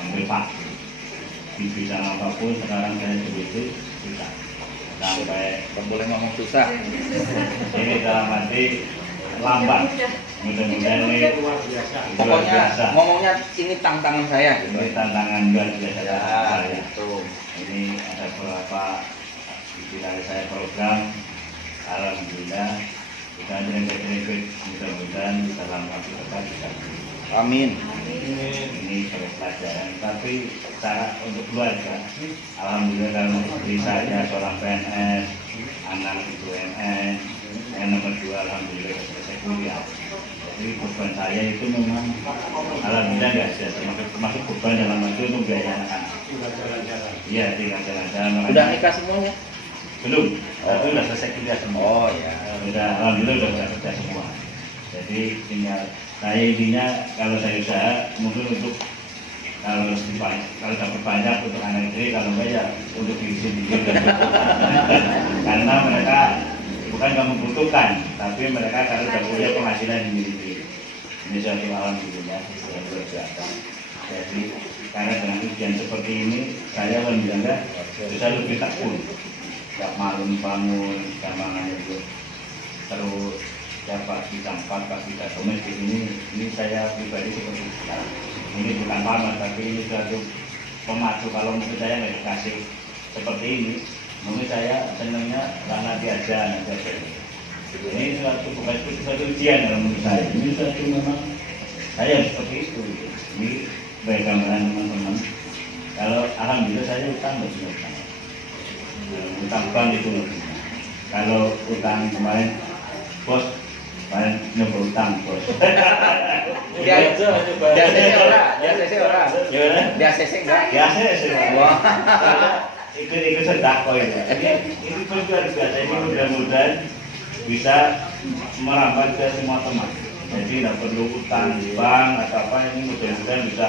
sampai pagi. Di bidang apapun sekarang saya begitu bisa sampai boleh ngomong susah. ini dalam arti lambat. Mudah-mudahan ini luar Pokoknya biasa. ngomongnya ini tantangan saya gitu. Ini tantangan luar biasa Ya, saya. itu. Ini ada beberapa wilayah saya program, alhamdulillah kita nyerempet-nyerempet, mudah-mudahan dalam waktu dekat bisa. Amin. Ini sebagai pelajaran, tapi cara untuk keluarga, alhamdulillah kalau istri saya seorang PNS, anak itu UMN, yang nomor 2 alhamdulillah selesai kuliah. Jadi beban saya itu memang alhamdulillah nggak ada, termasuk beban dalam itu untuk biaya anak-anak. Iya, tinggal jalan-jalan. Udah nikah semuanya? Belum, tapi udah selesai kuliah semua. Oh ya. Udah, alhamdulillah udah kerja semua. Jadi tinggal saya intinya kalau saya usaha mungkin untuk kalau dapat banyak untuk anak istri, kalau enggak ya untuk diri sendiri. Karena mereka bukan kamu butuhkan, tapi mereka kalau sudah punya penghasilan sendiri. Ini suatu alhamdulillah luar biasa. Jadi karena dengan ujian seperti ini, saya alhamdulillah bisa lebih tekun. Gak malu bangun, gampang itu terus dapat ditangkap pasti domestik ini saya pribadi seperti sekarang. Ini bukan pamer, tapi ini suatu pemacu. Kalau mungkin saya nggak dikasih seperti ini, mungkin saya senangnya karena diajar. Ini bukan suatu ujian dalam menurut saya. Ini suatu memang saya seperti itu. Ini baik gambaran teman-teman. Kalau alhamdulillah saya utang nggak punya utang. Utang bank itu kalau utang kemarin bos kemarin nyoba utang bos. Dia ACC enggak? Biasa sih. Wah. Ikut sedekah ya. Ini pun luar biasa. Ini mudah-mudahan bisa merambat ke semua teman. Jadi tidak perlu utang bank atau apa, ini mudah-mudahan bisa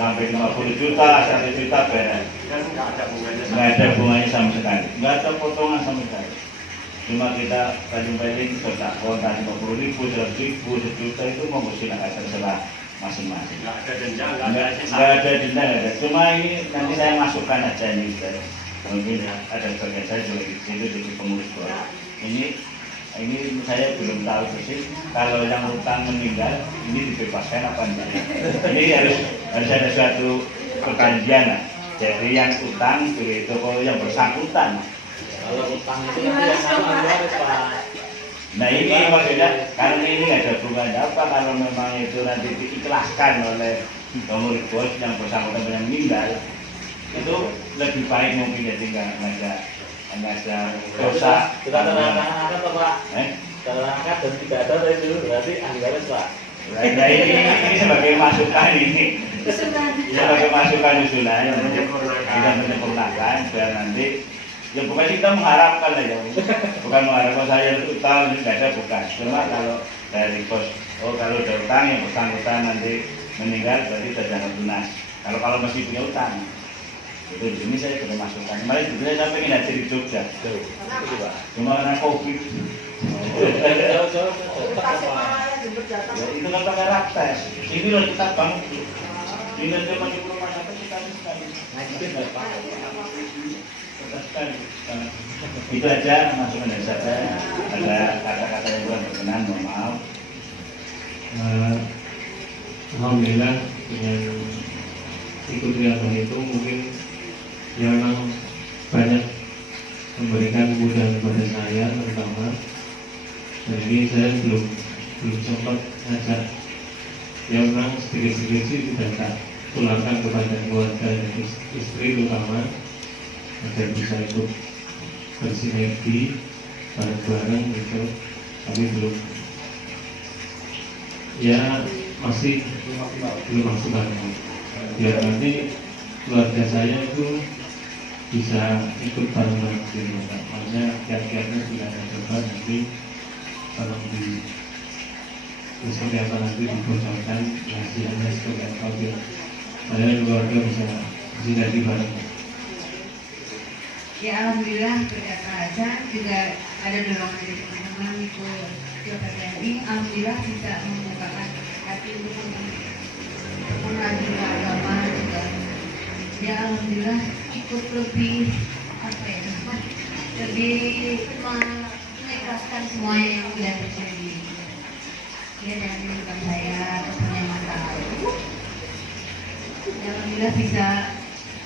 sampai 50 juta, 1 juta beres. Nggak ada bunganya sama sekali, nggak ada potongan sama sekali. Cuma kita paling-paling sedekah 50.000, 100.000, 1 juta itu mau silakan terserah masing-masing. Nggak ada denda, nggak ada. Cuma ini nanti saya masukkan aja ini, mungkin ada bagian saya juga di situ jadi pengurus bawah. Ini saya belum tahu persis kalau yang utang meninggal ini dibebaskan apa enggak. Ini harus ada suatu perjanjian lah. Jadi yang utang itu yang bersangkutan. Kalau utang itu nanti yang harus Pak. Nah ini maksudnya karena ini ada hubungannya apa kalau memang itu nanti diikhlaskan oleh pengurus bos yang bersangkutan yang meninggal, itu lebih baik mungkin jadi nggak ada dosa. Kita terangkan apa Pak? Terangkan dan tidak ada dari dulu berarti anggaran Pak. Nah ini sebagai masukan ini, sebagai masukan usulan kita menyempurnakan biar nanti ya bukan kita mengharapkan ya, bukan mengharapkan saya utang nggak ada, bukan. Cuma kalau dari bos, kalau ada utang yang bersangkutan nanti meninggal berarti sudah jangan lunas. Kalau masih punya utang. Itu di sini saya sudah masukkan. Kemarin sebenarnya saya pengen hadir di Jogja. Cuma karena COVID. Itu kan pakai raptes. Ini loh kita bangun. Ini cuma di rumah sakit kita sekali. Itu aja masukan dari saya. Ada kata-kata yang kurang berkenan, mohon maaf. Alhamdulillah dengan ikut kegiatan itu mungkin ya memang banyak memberikan kemudahan kepada saya terutama, dan ini saya belum sempat ngajak ya memang sedikit-sedikit sih sudah tak tularkan kepada keluarga dan istri terutama agar bisa ikut bersinergi bareng-bareng gitu, tapi belum ya masih belum maksimal. Biar nanti keluarga saya itu bisa ikut bareng-bareng di rumah. Makanya kiat-kiatnya sudah ada coba, nanti kalau di seperti apa nanti dibocorkan hasilnya seperti apa biar saya dan keluarga bisa jadi bareng. Ya alhamdulillah berkat aja juga ada dorongan dari teman-teman ke TNI. Alhamdulillah bisa membukakan hati untuk mengaji agama juga ya alhamdulillah ikut lebih apa ya, lebih mengikhlaskan semua yang udah terjadi. Ya dari bukan saya atau punya mata. Ya alhamdulillah bisa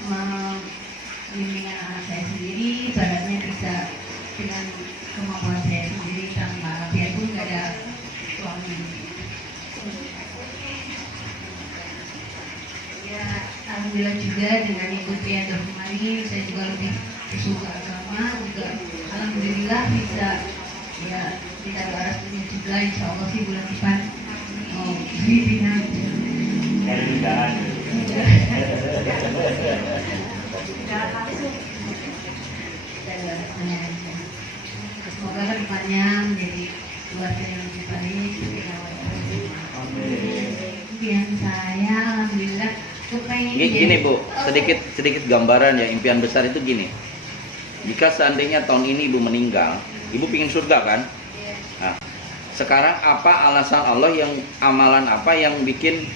membimbing anak saya sendiri, ibaratnya bisa dengan kemampuan saya sendiri tanpa biarpun gak ada suami. Ya alhamdulillah juga dengan ikut Riyadhah kemarin saya juga lebih bersuka agama, juga alhamdulillah bisa ya kita barat juga insya Allah sih bulan depan mau Filipina. Kayak nikahan. Semoga kedepannya menjadi keluarga yang lebih baik. Impian saya alhamdulillah kepengen Gini Bu, sedikit gambaran ya, impian besar itu gini. Jika seandainya tahun ini Ibu meninggal, Ibu pingin surga kan? Nah, sekarang apa alasan Allah, yang amalan apa yang bikin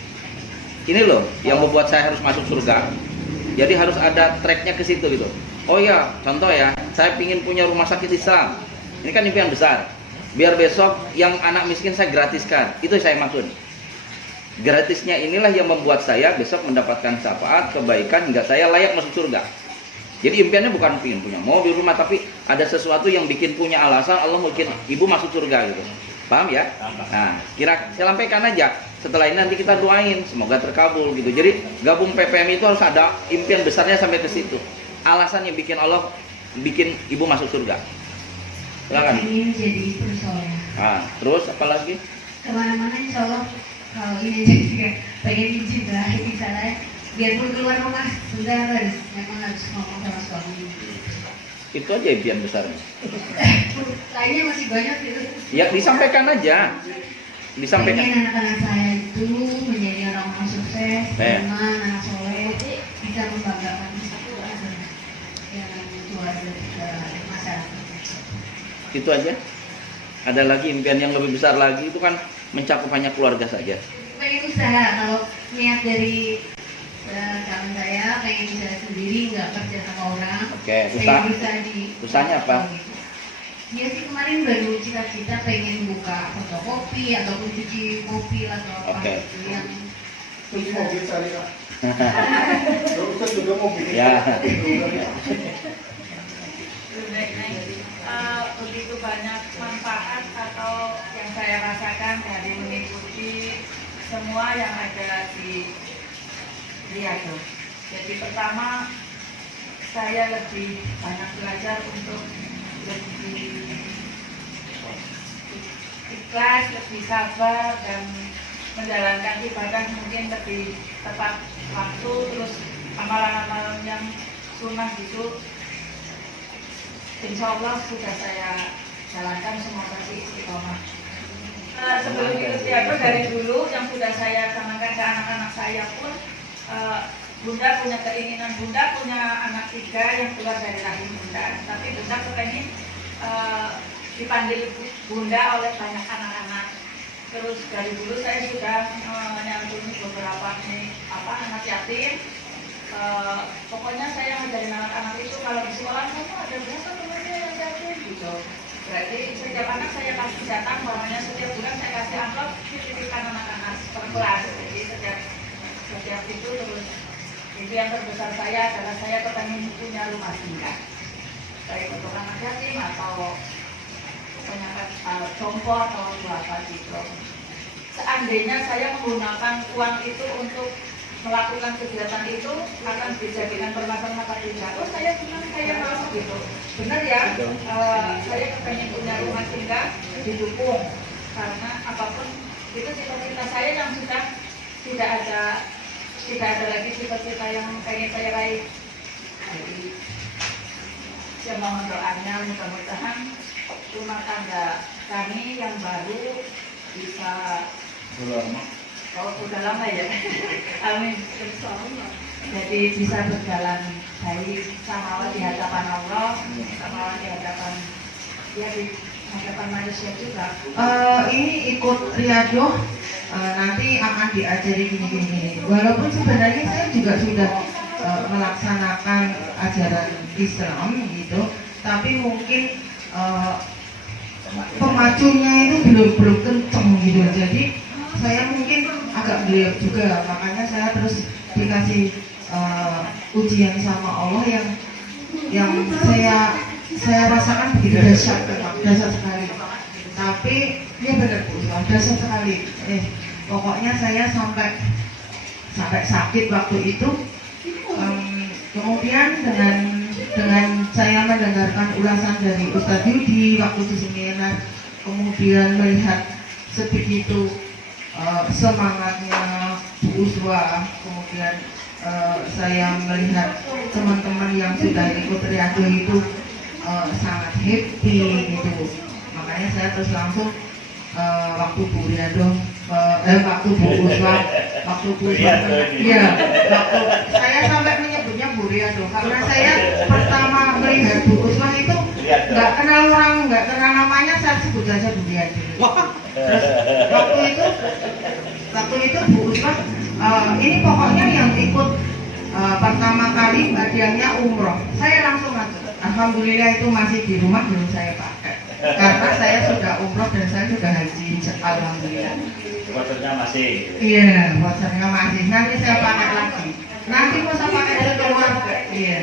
ini loh, yang membuat saya harus masuk surga? Jadi harus ada tracknya ke situ gitu. Oh ya, contoh ya, saya pingin punya rumah sakit Islam. Ini kan impian besar. Biar besok yang anak miskin saya gratiskan. Itu saya maksud. Gratisnya inilah yang membuat saya besok mendapatkan syafaat, kebaikan hingga saya layak masuk surga. Jadi impiannya bukan pingin punya mobil, rumah, tapi ada sesuatu yang bikin punya alasan Allah mungkin ibu masuk surga gitu. Paham ya? Nah, saya sampaikan aja. Setelah ini nanti kita doain semoga terkabul gitu. Jadi gabung PPM itu harus ada impian besarnya sampai ke situ. Alasan yang bikin Allah bikin ibu masuk surga. Silakan. Ingin jadi persoleh. Nah, terus apa lagi? Kemana-mana insya Allah kalau ini juga pengen izin lah misalnya biarpun keluar rumah sudah memang harus ngomong sama suami. Itu aja impian besarnya. Lainnya masih banyak gitu. Ya disampaikan aja. Disampaikan. Pengen anak-anak saya itu menjadi orang-orang sukses, iman, anak soleh, bisa membanggakan satu dengan keluarga juga masyarakat. Itu aja. Ada lagi impian yang lebih besar lagi, itu kan mencakup hanya keluarga saja. Pengen usaha, kalau niat dari kawan saya pengen usaha sendiri, nggak kerja sama orang. Oke, pengen bisa di usahanya apa? Dia sih kemarin baru cita-cita pengen buka fotokopi ataupun cuci mobil atau apa gitu yang Cuci mobil cari Kak. Terus juga mobil. Ya. Begitu banyak manfaat atau yang saya rasakan dari mengikuti semua yang ada di Riyadhah. Jadi pertama saya lebih banyak belajar untuk lebih ikhlas, lebih sabar dan menjalankan ibadah mungkin lebih tepat waktu, terus amalan-amalan yang sunnah gitu insya Allah sudah saya jalankan, semoga sih istiqomah. Sebelum ikut Riyadhah dari dulu yang sudah saya sampaikan ke anak-anak saya pun Bunda punya keinginan, Bunda punya anak 3 yang keluar dari rahim Bunda, tapi Bunda kepengen dipanggil Bunda oleh banyak anak-anak. Terus dari dulu saya sudah menyantuni beberapa anak yatim. Pokoknya saya ngajarin anak-anak itu kalau di sekolah kamu ada berapa temannya yang yatim gitu. Berarti setiap anak saya kasih jatah, bahwanya setiap bulan saya kasih amplop titipkan anak-anak per kelas. Jadi setiap itu terus itu yang terbesar saya adalah saya kepengen punya rumah singgah. Baik untuk anak yatim atau penyakit jompo atau apa gitu. Seandainya saya menggunakan uang itu untuk melakukan kegiatan itu akan dijadikan permasalahan apa tidak? Oh saya senang, saya mau gitu. Benar ya? Saya kepengen punya rumah singgah didukung karena apapun itu cita-cita saya yang sudah tidak ada lagi cita-cita yang pengen saya raih. Jadi saya mohon doanya mudah-mudahan rumah tangga kami yang baru bisa udah lama ya. Amin. Jadi bisa berjalan baik sama di hadapan Allah, sama di hadapan di hadapan manusia juga. Ini ikut Riyadhah nanti akan diajari gini. Walaupun sebenarnya saya juga sudah melaksanakan ajaran Islam gitu, tapi mungkin pemacunya itu belum kenceng gitu. Jadi saya mungkin agak beliau juga, makanya saya terus dikasih ujian sama Allah yang saya rasakan begitu dahsyat sekali. Tapi ya benar Bu, dahsyat sekali. Pokoknya saya sampai sakit waktu itu. Kemudian dengan saya mendengarkan ulasan dari Ustadz Yudi waktu di seminar, kemudian melihat sebegitu semangatnya Bu Uswa, kemudian saya melihat teman-teman yang sudah ikut Riyadhah itu sangat happy gitu. Makanya saya terus langsung waktu Bu Riyadhah, waktu Bu Uswa, iya, waktu saya sampai menyebutnya Bu Riyadhah karena saya pertama melihat Bu Uswa itu nggak kenal orang, nggak kenal namanya, saya sebut saja Bu Riyadhah. Terus waktu itu Bu Uswa, ini pokoknya yang ikut pertama kali bagiannya umroh, saya langsung masuk. Alhamdulillah itu masih di rumah belum saya pakai karena saya sudah umroh dan saya sudah haji, alhamdulillah. Vouchernya masih. Iya, vouchernya masih. Nanti saya pakai lagi. Nanti mau saya pakai ke keluarga. Iya.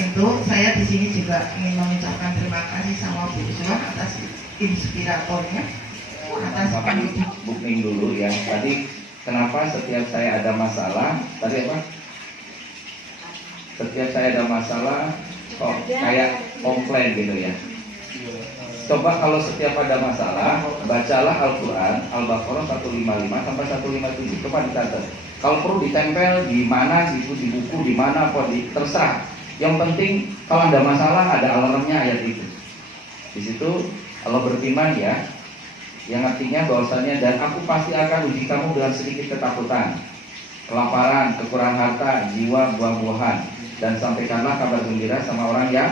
Itu saya di sini juga ingin mengucapkan terima kasih sama Bu Uswa atas inspiratornya, atas booking dulu ya. Tadi kenapa setiap saya ada masalah, tadi apa? Setiap saya ada masalah kok kayak komplain gitu ya. Coba kalau setiap ada masalah, bacalah Al-Quran, Al-Baqarah 155 sampai 157. Coba dicatat. Kalau perlu ditempel di mana gitu, di buku, di mana, apa, terserah. Yang penting kalau ada masalah ada alarmnya ayat itu. Di situ Allah berfirman ya, yang artinya bahwasanya dan aku pasti akan uji kamu dengan sedikit ketakutan, kelaparan, kekurangan harta, jiwa, buah-buahan, dan sampaikanlah kabar gembira sama orang yang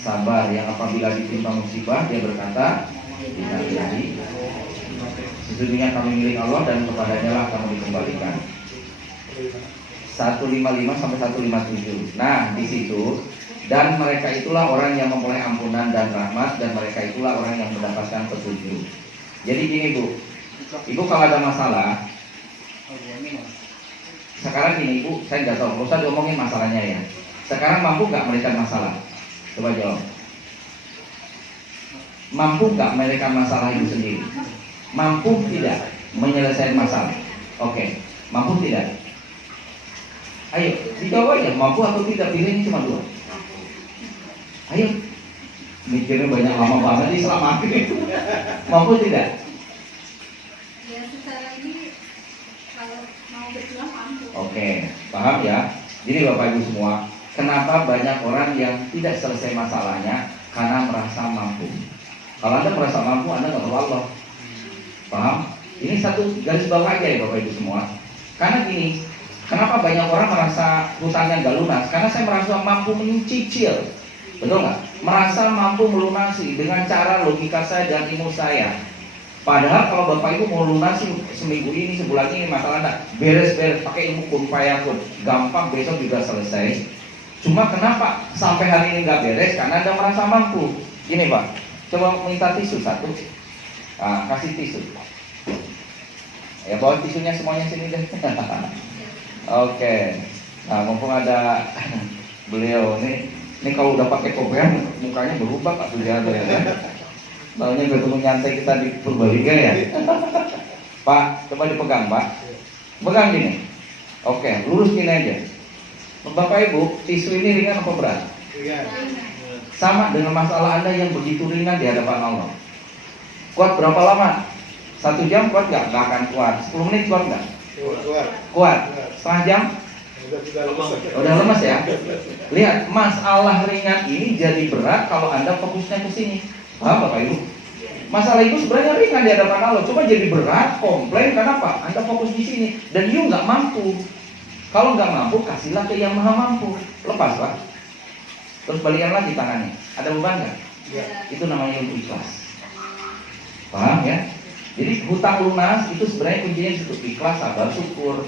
sabar, yang apabila ditimpa musibah dia berkata, innalillahi, sesungguhnya kami milik Allah dan kepadanya lah kamu dikembalikan. 155 sampai 157. Nah, di situ dan mereka itulah orang yang memperoleh ampunan dan rahmat, dan mereka itulah orang yang mendapatkan petunjuk. Jadi gini Bu, Ibu kalau ada masalah, sekarang gini Ibu, saya nggak tahu, nggak usah diomongin masalahnya ya. Sekarang mampu nggak melahirkan masalah? Coba jawab. Mampu nggak melahirkan masalah itu sendiri? Mampu tidak menyelesaikan masalah? Oke, mampu tidak? Ayo, dijawab aja, mampu atau tidak, pilihnya cuma dua. Ayo, mikirnya banyak lama banget nih selama itu. Mampu tidak? Ya secara ini kalau mau berjuang mampu. Oke, paham ya? Jadi Bapak Ibu semua, kenapa banyak orang yang tidak selesai masalahnya? Karena merasa mampu. Kalau Anda merasa mampu, Anda nggak perlu Allah. Paham? Ini satu garis bawah aja ya Bapak Ibu semua. Karena gini, kenapa banyak orang merasa hutangnya nggak lunas? Karena saya merasa mampu mencicil, betul nggak? Merasa mampu melunasi dengan cara logika saya dan ilmu saya. Padahal kalau Bapak Ibu mau lunasi seminggu ini, sebulan ini, masalah Anda beres-beres pakai ilmu kun fayakun, gampang, besok juga selesai. Cuma kenapa sampai hari ini nggak beres? Karena Anda merasa mampu. Gini Pak, coba minta tisu satu. Kasih tisu. Ya bawa tisunya semuanya sini deh. Oke. Nah mumpung ada beliau ini kalau udah pakai kopiah mukanya berubah Pak Sujarto ya. Tahunya ketemu nyantai kita di Purbalingga ya. Pak, coba dipegang Pak. Pegang gini. Oke, lurus gini aja. Bapak Ibu, tisu ini ringan apa berat? Ringan. Sama dengan masalah Anda yang begitu ringan di hadapan Allah. Kuat berapa lama? 1 jam kuat nggak? Nggak akan kuat. 10 menit kuat nggak? Kuat. Kuat. Setengah jam? Udah lemas ya? Lihat, masalah ringan ini jadi berat kalau Anda fokusnya ke sini. Paham Bapak Ibu? Masalah itu sebenarnya ringan di hadapan Allah, cuma jadi berat, komplain karena apa? Anda fokus di sini dan you nggak mampu. Kalau nggak mampu, kasihlah ke yang maha mampu. Lepas Pak. Terus balikan lagi tangannya. Ada beban nggak? Ya. Itu namanya ilmu ikhlas. Paham ya? Jadi hutang lunas itu sebenarnya kuncinya itu ikhlas, sabar, syukur.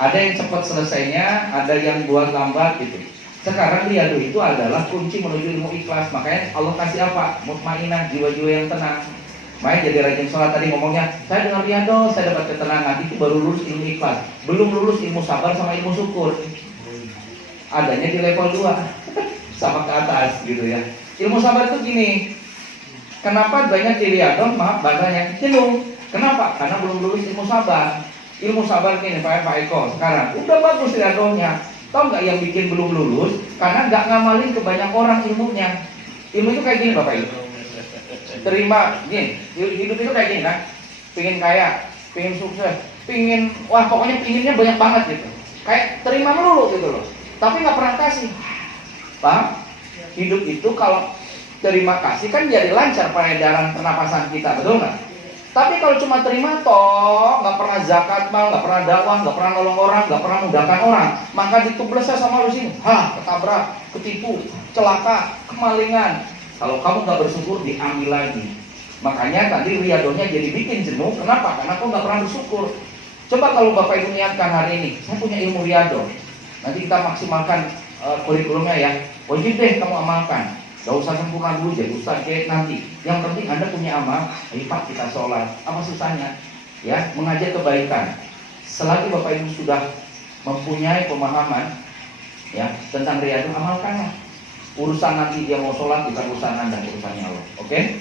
Ada yang cepat selesainya, ada yang buat lambat gitu. Sekarang riyadhah itu adalah kunci menuju ilmu ikhlas. Makanya Allah kasih apa? Mutmainah, jiwa-jiwa yang tenang. Makanya jadi rajin sholat tadi ngomongnya, saya dengar riyadhah, saya dapat ketenangan. Itu baru lulus ilmu ikhlas. Belum lulus ilmu sabar sama ilmu syukur. Adanya di level 2 sama ke atas gitu ya. Ilmu sabar itu gini. Kenapa banyak di riyadhah, maaf bahasanya jenuh. Kenapa? Karena belum lulus ilmu sabar. Ilmu sabar gini Pak Eko sekarang udah bagus riyadhahnya. Tahu nggak yang bikin belum lulus? Karena nggak ngamalin ke banyak orang ilmunya. Ilmu itu kayak gini Bapak Ibu. Terima gini, hidup itu kayak gini kan. Pingin kaya, pingin sukses, pingin, wah pokoknya pinginnya banyak banget gitu. Kayak terima melulu gitu loh. Tapi nggak pernah kasih. Paham? Hidup itu kalau terima kasih kan jadi lancar peredaran pernapasan kita, betul nggak? Tapi kalau cuma terima toh, nggak pernah zakat mal, nggak pernah dakwah, nggak pernah nolong orang, nggak pernah mudahkan orang, maka ditublesnya sama lu sini, ketabrak, ketipu, celaka, kemalingan. Kalau kamu nggak bersyukur diambil lagi. Makanya tadi riyadhahnya jadi bikin jenuh. Kenapa? Karena aku nggak pernah bersyukur. Coba kalau Bapak Ibu niatkan hari ini, saya punya ilmu riyadhah. Nanti kita maksimalkan kurikulumnya ya. Wajib deh kamu amalkan. Gak usah sempurna dulu jadi ustaz kayak nanti. Yang penting Anda punya amal. Ayo Pak kita sholat. Apa susahnya? Ya, mengajak kebaikan. Selagi Bapak Ibu sudah mempunyai pemahaman ya tentang riyadhah, amalkanlah. Urusan nanti dia mau sholat bukan urusan Anda, urusannya Allah. Oke?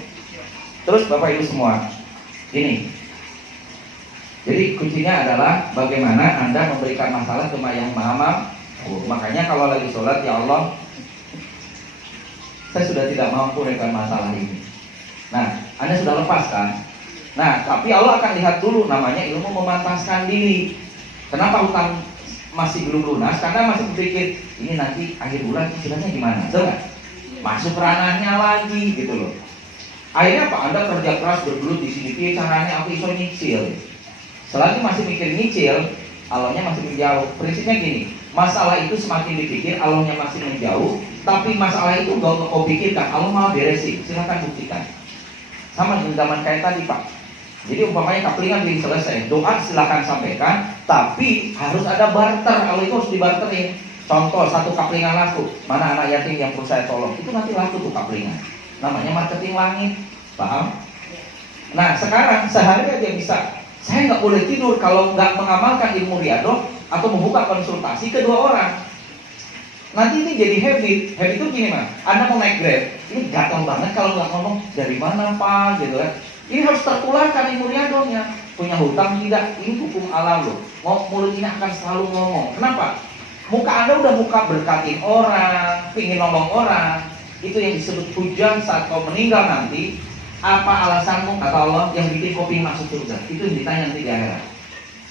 Terus Bapak Ibu semua, ini. Jadi kuncinya adalah bagaimana Anda memberikan masalah ke Yang Maha Mampu. Makanya kalau lagi sholat, ya Allah, saya sudah tidak mampu dengan masalah ini. Nah, Anda sudah lepas kan? Nah, tapi Allah akan lihat dulu, namanya ilmu memantaskan diri. Kenapa hutang masih belum lunas? Karena masih berpikir, ini nanti akhir bulan cicilannya gimana? Betul nggak? Masuk ranahnya lagi gitu loh. Akhirnya apa? Anda kerja keras bergelut di sini, caranya aku iso nyicil. Selagi masih mikir nyicil, Allahnya masih menjauh. Prinsipnya gini, masalah itu semakin dipikir, Allahnya masih menjauh. Tapi masalah itu gak kau pikirkan, Allah malah beresin. Silahkan buktikan. Sama dengan zaman kayak tadi Pak. Jadi umpamanya kaplingan belum selesai, doa silahkan sampaikan. Tapi harus ada barter. Kalau itu harus dibarterin. Contoh satu kaplingan laku, mana anak yatim yang perlu saya tolong, itu nanti laku tuh kaplingan. Namanya marketing langit. Paham? Nah sekarang sehari aja bisa. Saya nggak boleh tidur kalau nggak mengamalkan ilmu riyadhah atau membuka konsultasi kedua orang. Nanti ini jadi habit. Habit itu gini Mas, Anda mau naik Grab, ini gatel banget kalau nggak ngomong dari mana Pak gitu kan. Ini harus tertularkan ilmu riyadhahnya. Punya hutang tidak, ini hukum alam loh. Mulut ini akan selalu ngomong. Kenapa? Muka Anda udah muka berkatin orang, pingin nolong orang. Itu yang disebut hujan saat kau meninggal nanti. Apa alasanmu kata Allah yang bikin kopi masuk surga? Itu yang ditanya nanti di akhirat.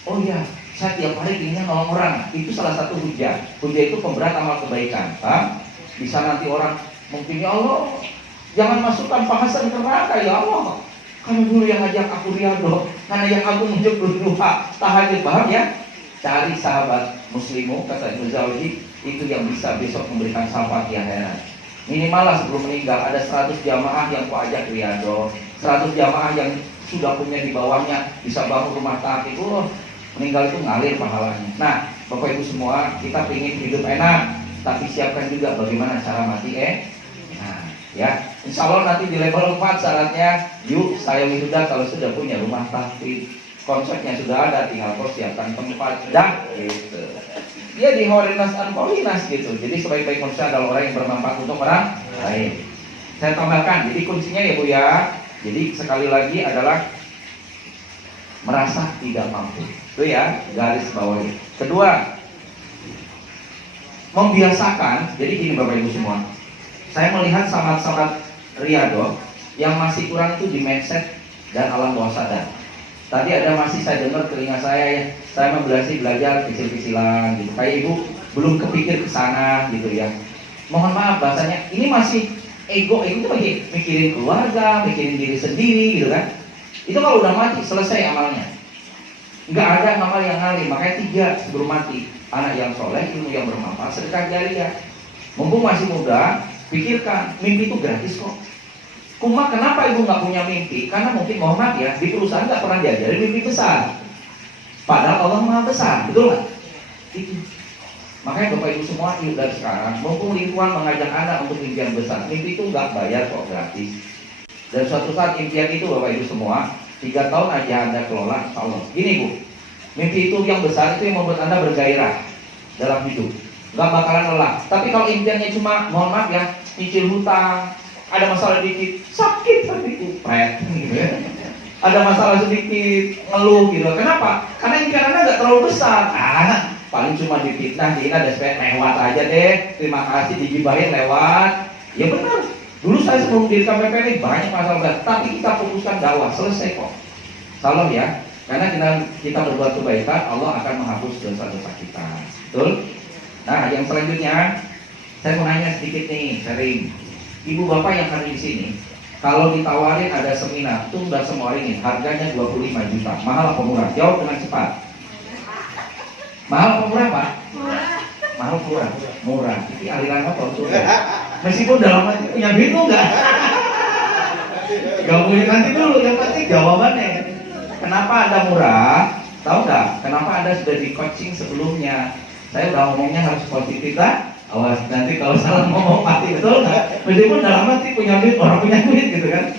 Oh iya, saya tiap hari inginnya nolong orang. Itu salah satu hujah. Hujah itu pemberat amal kebaikan. Paham? Bisa nanti orang mungkin ya Allah, jangan masukkan Pak Hasan ke neraka ya Allah. Kamu dulu yang ngajak aku riyadhah, karena yang aku menyebut duha tahajud. Paham ya? Cari sahabat muslimu kata Ibnu Jauzi itu yang bisa besok memberikan syafaat di akhirat. Minimal lah sebelum meninggal ada 100 jamaah yang ku ajak riyadhah, 100 jamaah yang sudah punya di bawahnya bisa bangun rumah tangga itu loh. Meninggal itu ngalir pahalanya. Nah, Bapak Ibu semua, kita ingin hidup enak, tapi siapkan juga bagaimana cara mati nah, ya. Insya Allah nanti di level 4 syaratnya, yuk saya wisuda kalau sudah punya rumah tahfiz. Konsepnya sudah ada, tinggal kau siapkan tempat dah gitu. Dia di Horinas dan Polinas gitu. Jadi sebaik-baik manusia adalah orang yang bermanfaat untuk orang lain. Saya tambahkan, jadi kuncinya ya Bu ya. Jadi sekali lagi adalah merasa tidak mampu. Itu ya, garis bawahi. Kedua, membiasakan. Jadi gini Bapak Ibu semua, saya melihat sahabat-sahabat riyadhah yang masih kurang itu di mindset dan alam bawah sadar. Tadi ada masih saya dengar telinga saya ya, saya belajar kecil-kecilan gitu. Kayak ibu belum kepikir ke sana gitu ya. Mohon maaf bahasanya, ini masih ego itu lagi mikirin keluarga, mikirin diri sendiri gitu kan. Itu kalau udah mati selesai amalnya. Nggak ada amal yang ngalir. Makanya 3 sebelum mati, anak yang soleh, ilmu yang bermanfaat, sedekah jariyah. Mumpung masih muda, pikirkan mimpi itu gratis kok. Kuma kenapa ibu nggak punya mimpi? Karena mungkin mohon maaf ya, di perusahaan nggak pernah diajarin mimpi besar. Padahal Allah maha besar, betul nggak? Itu. Makanya Bapak Ibu semua, yuk dari sekarang, mumpung lingkungan mengajak Anda untuk impian besar. Mimpi itu nggak bayar kok, gratis. Dan suatu saat impian itu Bapak Ibu semua, 3 tahun aja Anda kelola, insya Allah. Gini Bu, mimpi itu yang besar itu yang membuat Anda bergairah dalam hidup. Nggak bakalan lelah. Tapi kalau impiannya cuma, mohon maaf ya, cicil hutang, ada masalah dikit, sakit hatiku, gitu ya. Ada masalah sedikit, ngeluh gitu. Kenapa? Karena impian Anda nggak terlalu besar. Paling cuma difitnah, ini ada sepeda lewat aja deh. Terima kasih digibahin lewat. Ya benar. Dulu saya sebelum dirikan PPN banyak masalah berat, tapi kita fokuskan dakwah, selesai kok. Salam ya. Karena kita berbuat kebaikan, Allah akan menghapus dosa-dosa kita. Betul? Nah, yang selanjutnya saya mau nanya sedikit nih, sharing. Ibu bapak yang ada di sini, kalau ditawarin ada seminar, tuh nggak semua ini, harganya 25 juta, mahal apa murah? Jawab dengan cepat. Mahal apa murah Pak? Mahal murah. Murah. Ini aliran apa untuk? Meskipun dalam hati punya duit tuh enggak. Gak boleh nanti dulu, yang penting jawabannya. Kenapa Anda murah? Tahu nggak? Kenapa Anda sudah di coaching sebelumnya? Saya udah ngomongnya harus positif lah. Awas nanti kalau salah ngomong mati, betul nggak? Meskipun dalam hati punya duit, orang punya duit gitu kan.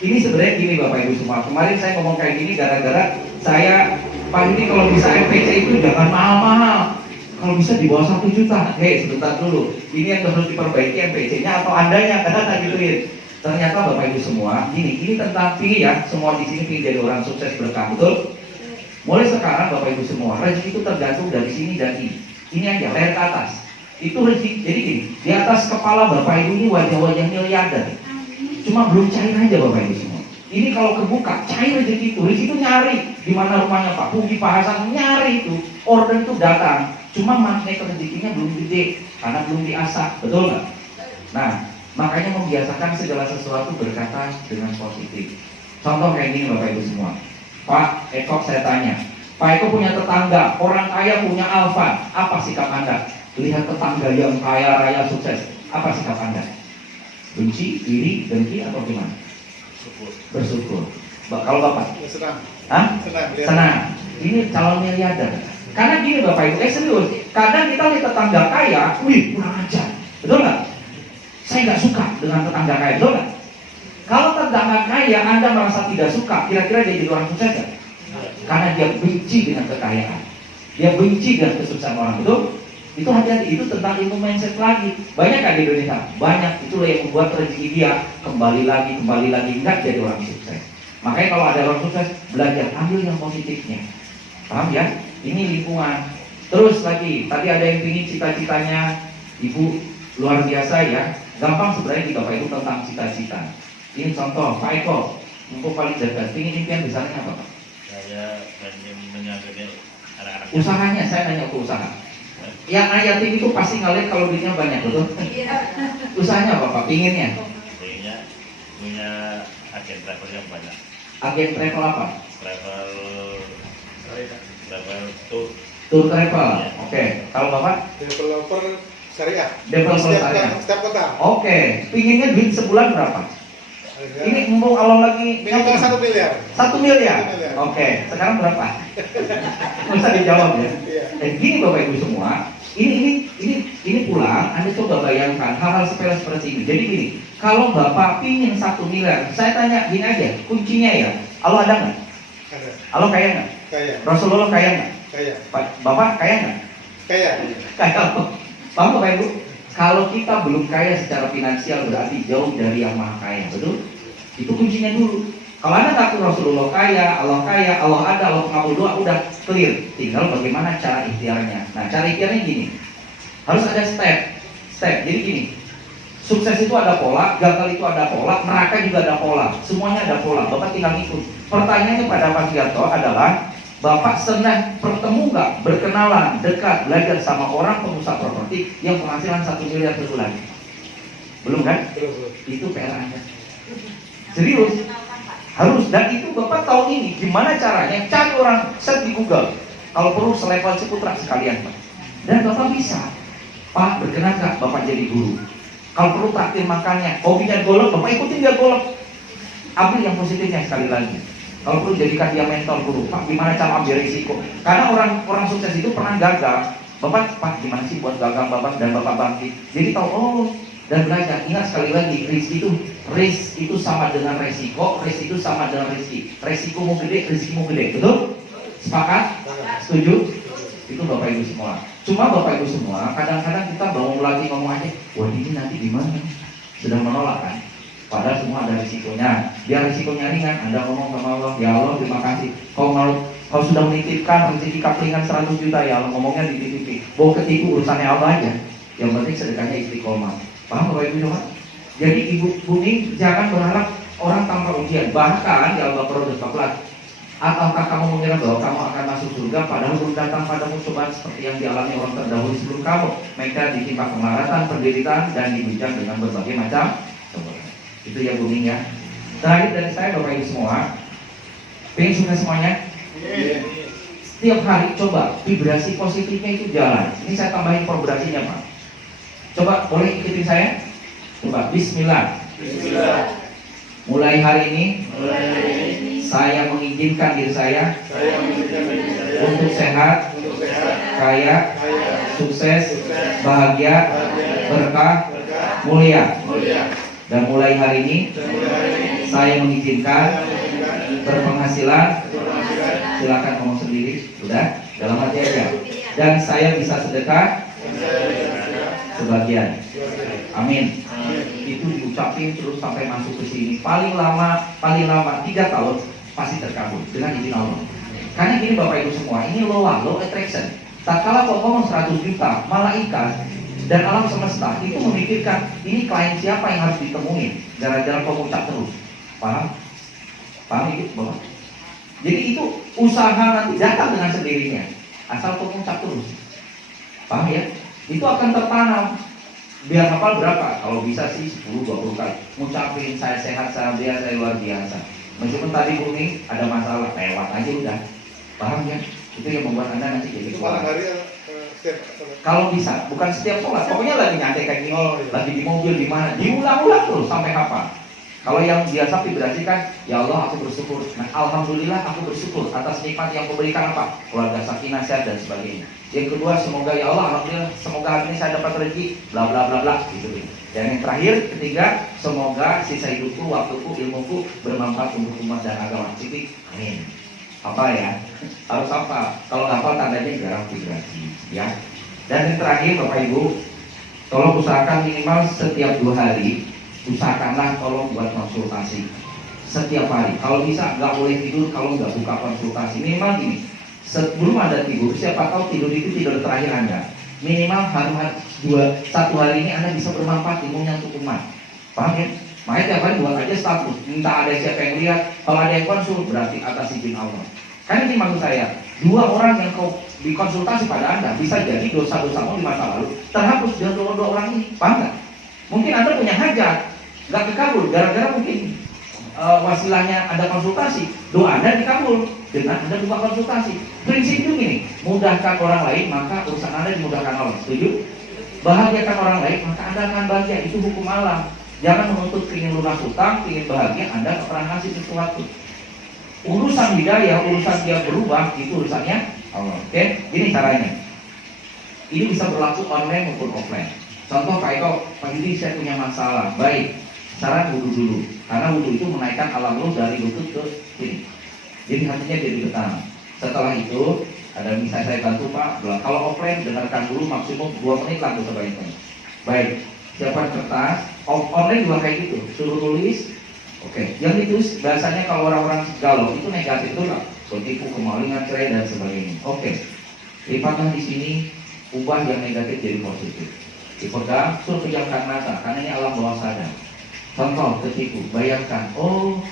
Ini sebenarnya gini Bapak Ibu semua. Kemarin saya ngomong kayak gini gara-gara saya Pak ini kalau bisa MPC itu jangan mahal-mahal. Kalau bisa di bawah 1 juta. Hei sebentar dulu. Ini yang harus diperbaiki MPC-nya atau Andanya karena tak gituin. Ternyata Bapak Ibu semua, ini tentang pilih ya. Semua di sini pilih jadi orang sukses berkah, betul? Mulai sekarang Bapak Ibu semua, rezeki itu tergantung dari sini dan ini. Ini aja leher ke atas. Itu rezeki. Jadi gini, di atas kepala Bapak Ibu ini wajah-wajah miliarder. Cuma belum cair aja Bapak Ibu semua. Ini kalau kebuka, cair rezeki itu. Rezeki itu nyari. Di mana rumahnya Pak Pugi, Pak Hasan, nyari itu. Order itu datang. Cuma magnet rezekinya belum gede karena belum diasah, betul nggak? Nah, makanya membiasakan segala sesuatu berkata dengan positif. Contoh kayak gini Bapak Ibu semua. Pak Eko saya tanya, Pak Eko punya tetangga, orang kaya punya Alfa, apa sikap Anda? Lihat tetangga yang kaya raya sukses, apa sikap Anda? Benci, iri, dengki atau gimana? Bersyukur. Kalau Bapak? Senang. Hah? Senang. Ini calon miliarder. Karena gini Bapak Ibu, serius. Kadang kita lihat tetangga kaya, wih kurang ajar, betul nggak? Saya nggak suka dengan tetangga kaya, betul nggak? Kalau tetangga kaya Anda merasa tidak suka, kira-kira dia jadi orang sukses nggak? Karena dia benci dengan kekayaan, dia benci dengan kesuksesan orang, betul? Itu hati-hati, itu tentang ilmu mindset lagi. Banyak kan di Indonesia? Banyak. Itulah yang membuat rezeki dia kembali lagi, nggak jadi orang sukses. Makanya kalau ada orang sukses, belajar ambil yang positifnya. Paham ya? Ini lingkungan. Terus lagi, tadi ada yang ingin cita-citanya Ibu luar biasa ya. Gampang sebenarnya di Bapak Ibu tentang cita-cita. Ini contoh, Pak Eko, untuk paling dekat, ingin impian besarnya apa Pak? Saya ingin menyangkutnya anak-anak. Usahanya, saya nanya ke usaha. Yang yatim itu pasti ngeliat kalau duitnya banyak, betul? Usahanya apa Pak? Pinginnya? Intinya punya agen travel yang banyak. Agen travel apa? Travel tour. Tour travel. Oke. Kalau Bapak? Developer syariah. Developer syariah. Setiap kota. Oke. Pinginnya duit sebulan berapa? Ini mumpung Allah lagi Minimal 1 miliar. 1 miliar. 1 miliar. Oke. Sekarang berapa? Bisa dijawab ya. Iya. Gini Bapak Ibu semua. Ini pulang. Anda coba bayangkan hal-hal sepele seperti ini. Jadi gini. Kalau Bapak pingin 1 miliar, saya tanya gini aja. Kuncinya ya. Allah ada nggak? Ada. Allah kaya nggak? Kaya. Rasulullah kaya nggak? Kaya. Bapak kaya nggak? Kaya. Kaya. Paham Bapak Ibu? Kalau kita belum kaya secara finansial berarti jauh dari yang maha kaya, betul? Itu kuncinya dulu. Kalau Anda ngaku Rasulullah kaya, Allah ada, Allah pengabul doa, udah clear. Tinggal bagaimana cara ikhtiarnya. Nah, cara ikhtiarnya gini. Harus ada step. Jadi gini. Sukses itu ada pola, gagal itu ada pola, neraka juga ada pola. Semuanya ada pola. Bapak tinggal ikut. Pertanyaannya pada Pak Giarto adalah, Bapak senang bertemu nggak, berkenalan, dekat, belajar sama orang pengusaha properti yang penghasilan 1 miliar per bulan? Belum kan? Belum. Itu PR Anda. Serius? Harus. Dan itu Bapak tahu ini. Gimana caranya? Cari orang, search di Google. Kalau perlu selevel Ciputra sekalian Pak. Dan Bapak bisa. Pak, berkenan nggak Bapak jadi guru? Kalau perlu traktir makannya, hobinya golf, Bapak ikutin dia golf. Ambil yang positifnya sekali lagi. Kalau perlu jadikan dia mentor guru. Pak, gimana cara ambil risiko? Karena orang sukses itu pernah gagal. Bapak, Pak, gimana sih buat gagal Bapak dan Bapak bangkit? Jadi tahu, oh, dan belajar. Ingat sekali lagi, risk itu sama dengan resiko, risk itu sama dengan rezeki. Resikomu gede, rezekimu gede, betul? Sepakat? Setuju? Itu Bapak Ibu semua. Cuma Bapak Ibu semua, kadang-kadang kita bangun lagi ngomong aja, wah ini nanti gimana? Sedang menolak kan? Padahal semua ada risikonya. Biar risikonya ringan, Anda ngomong sama Allah, ya Allah terima kasih. Kau sudah menitipkan rezeki kaplingan 100 juta, ya Allah ngomongnya dititipi. Bawa ketipu urusannya Allah aja. Yang penting sedekahnya istiqomah. Paham Bapak Ibu semua? Jadi Ibu Bumi jangan berharap orang tanpa ujian. Bahkan di Al-Baqarah 14, ataukah kamu mengira bahwa kamu akan masuk surga padahal belum datang padamu cobaan seperti yang dialami orang terdahulu sebelum kamu? Mereka ditimpa kemaratan, penderitaan, dan dihujam dengan berbagai macam cobaan. Itu ya Bumi ya. Terakhir dari saya Bapak Ibu semua, pengen suka semuanya? Setiap hari coba vibrasi positifnya itu jalan. Ini saya tambahin vibrasinya Pak. Coba boleh ikutin saya? Coba Bismillah. Mulai hari ini saya mengizinkan diri saya untuk sehat, kaya, sukses, bahagia, berkah, mulia. Dan mulai hari ini saya mengizinkan berpenghasilan. Silakan ngomong sendiri, sudah dalam hati aja. Dan saya bisa sedekah sebagian. Amin. Itu diucapin terus sampai masuk ke sini. Paling lama 3 tahun pasti terkabul dengan izin Allah. Karena gini Bapak Ibu semua, ini law attraction. Tak kala kau ngomong 100 juta, malaikat dan alam semesta itu memikirkan ini klien siapa yang harus ditemui. Gara-gara kau ucap terus. Paham? Paham itu Bapak? Jadi itu usaha nanti datang dengan sendirinya. Asal kau ucap terus. Paham ya? Itu akan tertanam. Biar hafal berapa? Kalau bisa sih 10-20 kali. Ngucapin saya sehat, saya biasa, saya luar biasa. Meskipun tadi Bumi ada masalah, lewat aja udah. Paham ya? Itu yang membuat Anda nanti jadi Itu malam hari setiap kalau bisa, bukan setiap sholat. Pokoknya lagi nyantai kayak gini, lagi di mobil, di mana, diulang-ulang terus sampai hafal. Kalau yang biasa vibrasi kan, ya Allah aku bersyukur. Nah, alhamdulillah aku bersyukur atas nikmat yang kau berikan apa? Keluarga sakinah, sehat dan sebagainya. Yang kedua, semoga ya Allah, alhamdulillah, semoga hari ini saya dapat rezeki, bla bla bla bla, gitu. Dan yang terakhir, ketiga, semoga sisa hidupku, waktuku, ilmuku bermanfaat untuk umat dan agama. Titik, amin. Apa ya? Harus apa? Kalau nggak hafal tandanya jarang vibrasi, ya. Dan yang terakhir, Bapak Ibu, tolong usahakan minimal setiap 2 hari. Usahakanlah tolong buat konsultasi setiap hari. Kalau bisa nggak boleh tidur kalau nggak buka konsultasi. Minimal gini, sebelum Anda tidur, siapa tahu tidur itu tidur terakhir Anda. Minimal satu hari ini Anda bisa bermanfaat ilmunya untuk umat. Paham ya? Makanya tiap hari buat aja status. Minta ada siapa yang lihat. Kalau ada yang konsul berarti atas izin Allah. Karena ini maksud saya, 2 orang yang kau dikonsultasi pada Anda bisa jadi dosa-dosamu di masa lalu terhapus dengan 2 orang ini. Paham nggak? Mungkin Anda punya hajat, nggak dikabul, gara-gara mungkin wasilahnya Anda konsultasi, doa Anda dikabul dengan Anda buka konsultasi. Prinsip itu gini, mudahkan orang lain maka urusan Anda dimudahkan Allah. Setuju? Bahagiakan orang lain maka Anda akan bahagia. Itu hukum alam. Jangan menuntut ingin lunas hutang, ingin bahagia Anda nggak pernah ngasih sesuatu. Urusan hidayah, urusan dia berubah itu urusannya Allah. Oke? Ini caranya. Ini bisa berlaku online maupun offline. Contoh Pak Eko, pagi ini saya punya masalah. Baik, saran wudhu dulu. Karena wudhu itu menaikkan alam roh dari lutut ke sini. Jadi hatinya jadi tenang. Setelah itu, ada misalnya saya bantu Pak. Kalau offline, dengarkan dulu maksimum 2 menit lah sebaiknya. Baik, siapkan kertas. Online juga kayak gitu. Suruh tulis. Oke, yang ditulis biasanya kalau orang-orang galau itu negatif itu lah. Tipu, kemalingan, cerai dan sebagainya. Oke, lipatlah di sini. Ubah yang negatif jadi positif. Dipegang, suruh pejamkan mata, karena ini alam bawah sadar. Contoh, ketipu, bayangkan, oh,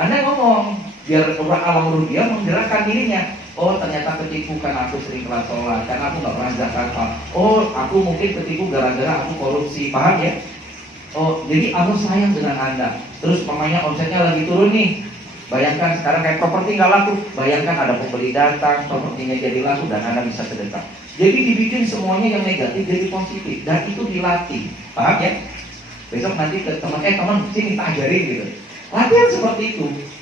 Anda ngomong, biar alam rupiah menggerakkan dirinya. Oh, ternyata ketipu karena aku sering kelas sholat, karena aku nggak pernah zakat. Oh, aku mungkin ketipu gara-gara aku korupsi, paham ya? Oh, jadi aku sayang dengan Anda. Terus pemainnya omsetnya lagi turun nih. Bayangkan sekarang kayak properti nggak laku. Bayangkan ada pembeli datang, propertinya jadi laku dan Anda bisa sedekah. Jadi dibikin semuanya yang negatif jadi positif dan itu dilatih, paham ya? Besok nanti ke teman, teman sini tak ajarin gitu. Latihan seperti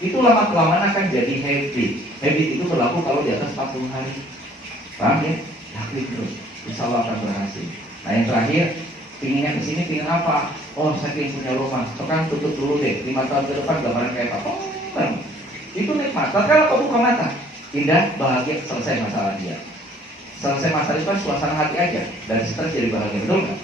itu lama kelamaan akan jadi habit. Habit itu berlaku kalau di atas 40 hari, paham ya? Lakuin terus. insya Allah akan berhasil. Nah yang terakhir, pinginnya ke sini pingin apa? Oh saya ingin punya rumah, so kan tutup dulu deh, 5 tahun ke depan gambaran kayak apa? Itu nikmat. Kalau kau buka mata, indah, bahagia, selesai masalah dia. Selesai masalah itu kan suasana hati aja, dan stres jadi bahagia, betul nggak?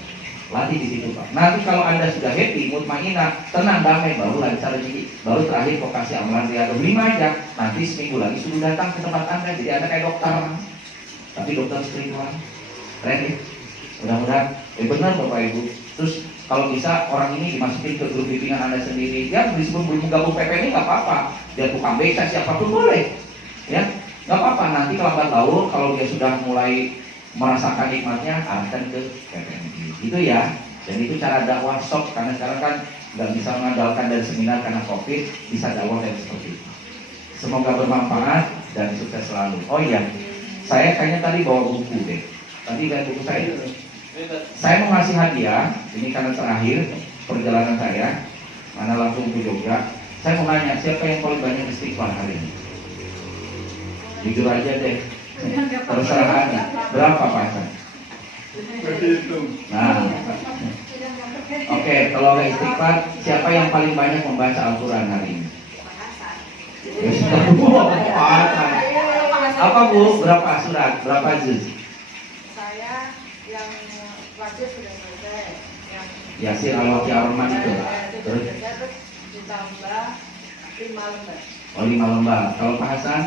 Latih di situ Pak. Nanti kalau Anda sudah happy, mutmainah, tenang, damai, baru lancar rezeki. Baru terakhir kok kasih amalan riyadhah 5 aja. Nanti seminggu lagi sudah datang ke tempat Anda, jadi Anda kayak dokter. Tapi dokter spiritual. Keren ya? Mudah-mudahan benar Bapak Ibu. Terus kalau bisa orang ini dimasukin ke grup bimbingan Anda sendiri. Ya disebut belum gabung PPNI nggak apa-apa. Dia tukang beca siapapun boleh. Ya nggak apa-apa. Nanti lambat laun kalau dia sudah mulai merasakan nikmatnya, arahkan ke PPNI. Itu ya. Dan itu cara dakwah sok, karena sekarang kan nggak bisa mengandalkan dari seminar karena COVID, bisa dakwah dari seperti itu. Semoga bermanfaat dan sukses selalu. Oh iya, saya kayaknya tadi bawa buku deh. Tadi lihat buku saya. Saya mau ngasih hadiah, ini karena terakhir perjalanan saya, mana langsung ke Jogja. Saya mau nanya, siapa yang paling banyak istighfar hari ini? Jujur aja deh. Terserah hati. Berapa Pak Hasan? Nah, oke, kalau nggak istighfar, siapa yang paling banyak membaca Al-Quran hari ini? Ya sudah, apa Bu? Berapa surat? Berapa juz? Saya yang wajib sudah selesai. Yang Yasin Al-Waqi'ah Ar-Rahman itu. Terus ditambah 5 lembar. oh 5 lembar. Kalau Pak Hasan?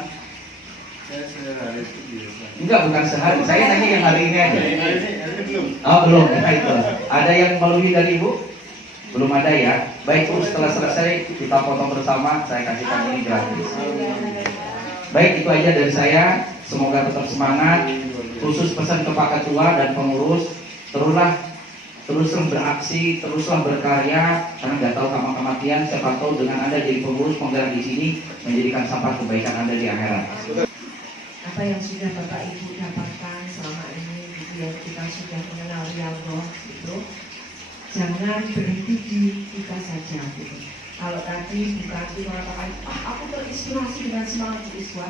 Saya sehari itu biasa. Enggak, bukan sehari. Saya nanya yang hari ini aja. Hari ini belum. Oh belum, ya itu. Ada yang melebihi dari Ibu? Belum ada ya. Baik, terus setelah selesai kita foto bersama. Saya kasihkan ini gratis. Baik, itu aja dari saya. Semoga tetap semangat. Khusus pesan ke Pak Ketua dan pengurus, teruslah beraksi, teruslah berkarya. Karena nggak tahu kapan kematian. Siapa tahu dengan Anda jadi pengurus penggerak di sini menjadikan sampah kebaikan Anda di akhirat. Apa yang sudah Bapak Ibu dapatkan selama ini gitu ya, kita sudah mengenal Allah gitu, jangan berhenti di kita saja gitu. Kalau tadi bukan mengatakan, aku terinspirasi dengan semangat Islam.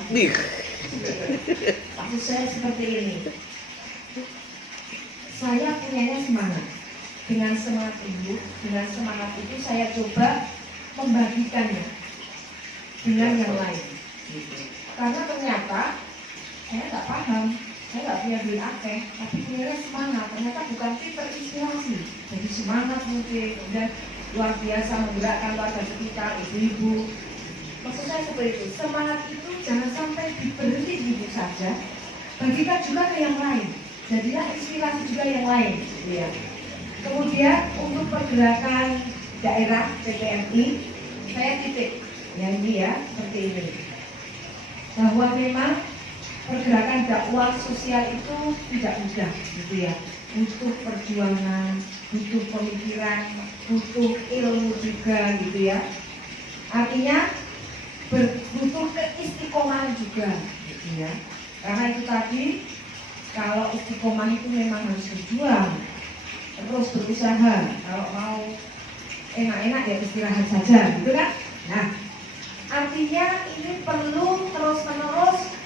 Maksud saya seperti ini, saya punyanya semangat. Dengan semangat itu saya coba membagikannya dengan yang lain. Gitu. Karena ternyata saya nggak paham, saya nggak punya duit akeh, tapi punya semangat. Ternyata bukan terinspirasi, jadi semangat mungkin, dan luar biasa menggerakkan warga sekitar, ibu-ibu. Maksud saya seperti itu, semangat itu jangan sampai berhenti di ibu saja, bagikan juga ke yang lain, jadilah inspirasi juga yang lain. Gitu ya. Kemudian untuk pergerakan daerah PPNI, saya titik, ya ini ya, seperti ini. Bahwa memang pergerakan dakwah sosial itu tidak mudah gitu ya, butuh perjuangan, butuh pemikiran, butuh ilmu juga gitu ya. Artinya butuh keistiqomahan juga gitu ya. Karena itu tadi, kalau istiqomah itu memang harus berjuang, terus berusaha. Kalau mau enak-enak ya istirahat saja gitu kan. Nah, artinya ini perlu terus-menerus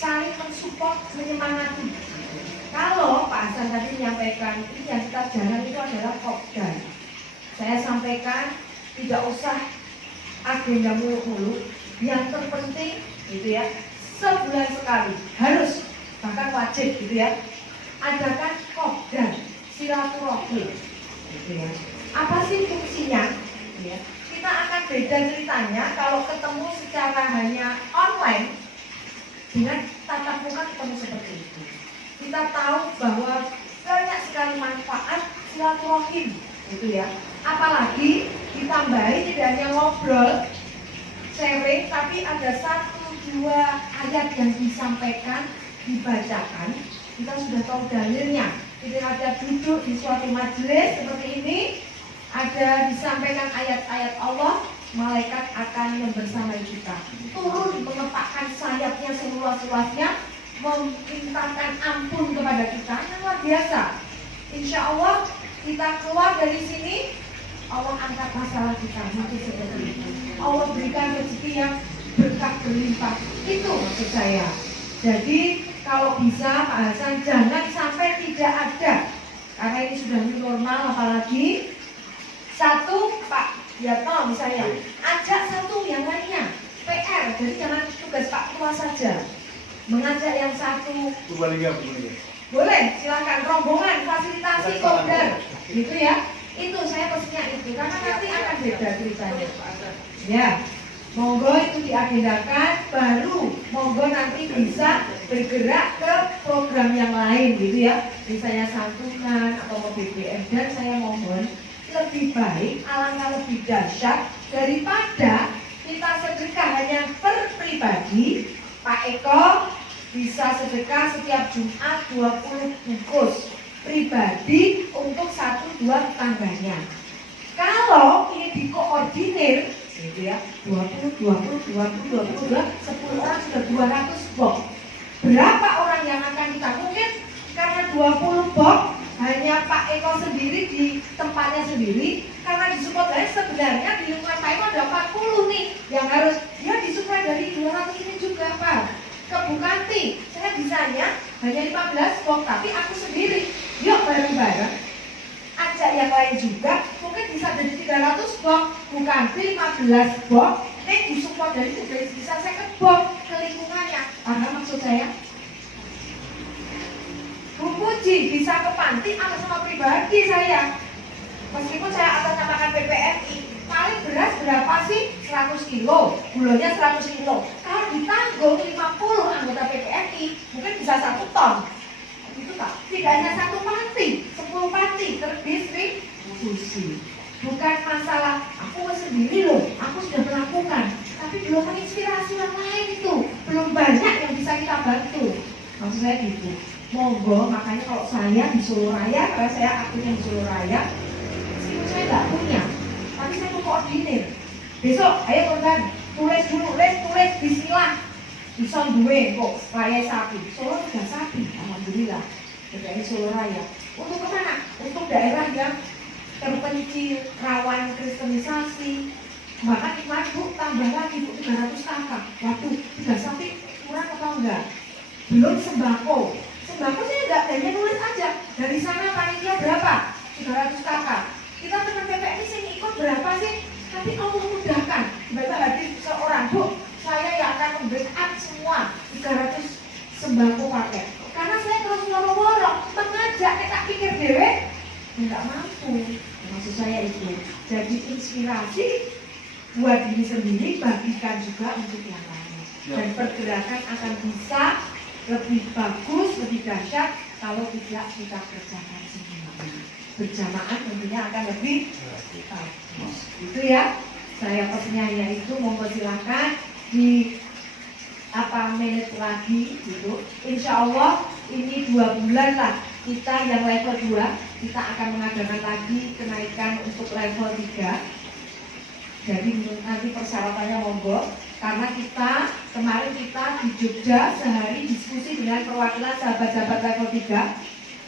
saling mensupport, menyemangati. Kalau Pak Hasan tadi menyampaikan ini yang kita jalan itu adalah kopdar. Saya sampaikan tidak usah agenda muluk-muluk. Yang terpenting gitu ya, sebulan sekali harus, bahkan wajib gitu ya, adakan kopdar, silaturahmi gitu ya. Apa sih fungsinya? Ya. Kita akan beda ceritanya kalau ketemu secara hanya online dengan tatap muka ketemu seperti itu. Kita tahu bahwa banyak sekali manfaat silaturahim gitu ya. Apalagi ditambahi tidak hanya ngobrol, sharing, tapi ada 1-2 ayat yang disampaikan, dibacakan. Kita sudah tahu dalilnya. Kita ada duduk di suatu majelis seperti ini, ada disampaikan ayat-ayat Allah, malaikat akan membersamai kita, turun mengepakkan sayapnya seluas-luasnya, memintakan ampun kepada kita. Yang luar biasa. Insya Allah kita keluar dari sini, Allah angkat masalah kita mungkin seperti itu. Allah berikan rezeki yang berkah berlimpah. Itu maksud saya. Jadi kalau bisa Pak Hasan jangan sampai tidak ada, karena ini sudah new normal. Apalagi satu Pak Yatno misalnya ajak satu yang lainnya PR, jadi jangan tugas Pak Ketua saja mengajak yang satu. Purbalingga. Boleh, silakan rombongan fasilitasi kopdar gitu ya. Itu saya pesennya itu karena nanti akan beda ceritanya. Ya, monggo itu diagendakan, baru monggo nanti bisa bergerak ke program yang lain gitu ya. Misalnya santunan atau BBM. Dan saya mohon lebih baik, alangkah lebih dahsyat daripada kita sedekah hanya per pribadi. Pak Eko bisa sedekah setiap Jumat 20 bungkus pribadi untuk 1-2 tetangganya. Kalau ini dikoordinir gitu ya, 20, 10 orang sudah 200 box. Berapa orang yang akan kita mungkin karena 20 box hanya Pak Eko sendiri di tempatnya sendiri, karena disupport dari sebenarnya di lingkungan Pak Eko ada 40 nih yang harus dia disupport dari 200 ini juga Pak. Ke Bukanti, saya bisanya hanya 15 box, tapi aku sendiri. Yuk bareng-bareng, ajak yang lain juga, mungkin bisa jadi 300 box, Bukanti 15 box, ini disupport dari bisa saya ke box ke lingkungannya. Karena maksud saya, Bu Puji bisa ke panti atas nama pribadi saya. Meskipun saya atas namakan PPMI, paling beras berapa sih? 100 kilo, gulanya 100 kilo. Kalau ditanggung 50 anggota PPMI, mungkin bisa 1 ton. Itu Pak, tidak hanya 1 panti, 10 panti terdistribusi. Bukan masalah aku sendiri loh, aku sudah melakukan, tapi belum menginspirasi yang lain itu, belum banyak yang bisa kita bantu. Maksud saya gitu. Monggo, makanya kalau saya di Solo Raya, karena saya aktifnya di Solo Raya, meskipun saya nggak punya, tapi saya mau koordinir. Besok, ayo korban, tulis dulu, tulis bismillah. Bisa duwe kok, raya sapi. Solo sudah sapi, alhamdulillah. Dari Solo Raya. Untuk kemana? Untuk daerah yang terpencil, rawan kristenisasi. Bahkan kemarin Bu, tambah lagi Bu, 300 kakak. Waduh, 3 sapi kurang atau enggak? Belum sembako. Sembako saya enggak, hanya nulis aja. Dari sana panitia berapa? 300 kakak. Kita teman PPMI sih ikut berapa sih? Tapi Allah mudahkan. Tiba-tiba hadir seorang, Bu, saya yang akan membackup semua 300 sembako paket. Karena saya terus ngorong-ngorong, mengajak, tak pikir dewe, enggak mampu. Maksud saya itu, jadi inspirasi buat diri sendiri, bagikan juga untuk yang lain. Dan pergerakan akan bisa lebih bagus, lebih dahsyat kalau tidak kita kerjakan sendiri. Berjamaah tentunya akan lebih bagus. Itu ya, saya pesannya hanya itu. Monggo silakan di menit lagi gitu. Insya Allah ini 2 bulan lah kita yang level 2 kita akan mengadakan lagi kenaikan untuk level 3. Jadi nanti persyaratannya monggo, karena kemarin kita di Jogja sehari diskusi dengan perwakilan sahabat-sahabat level 3.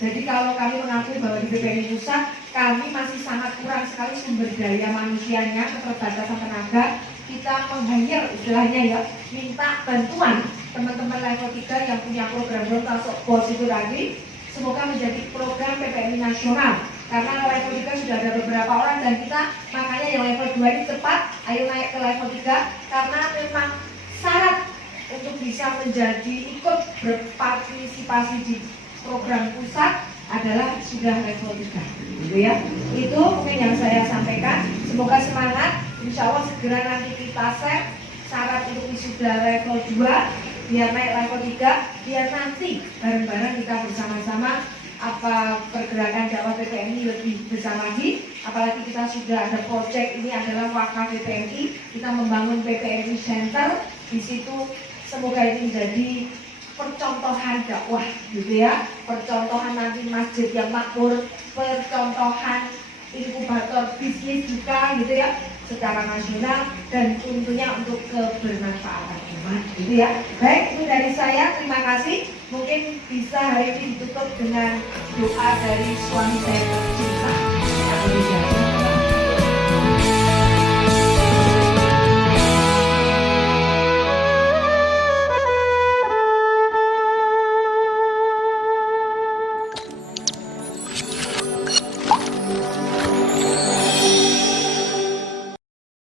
Jadi kalau kami mengakui bahwa di BPNI Pusat kami masih sangat kurang sekali sumber daya manusianya, keterbatasan tenaga, kita meng-hire istilahnya ya, minta bantuan teman-teman level 3 yang punya program Tasok Bos itu tadi, semoga menjadi program PPNI nasional. Karena level 3 sudah ada beberapa orang dan kita makanya yang level 2 ini cepat ayo naik ke level 3, karena memang syarat untuk bisa menjadi ikut berpartisipasi di program pusat adalah sudah level 3 gitu ya. Itu mungkin yang saya sampaikan. Semoga semangat, insya Allah segera nanti kita set syarat untuk wisuda level 2 biar naik level 3, biar nanti bareng-bareng kita bersama-sama pergerakan dakwah PPMI lebih besar lagi. Apalagi kita sudah ada proyek, ini adalah wakaf PPMI, kita membangun PPMI Center. Di situ semoga ini menjadi percontohan dakwah gitu ya, percontohan nanti masjid yang makmur, percontohan inkubator bisnis juga gitu ya secara nasional, dan tentunya untuk kebermanfaatan umat gitu ya. Baik, itu dari saya, terima kasih. Mungkin bisa hari ini ditutup dengan doa dari suami saya tercinta.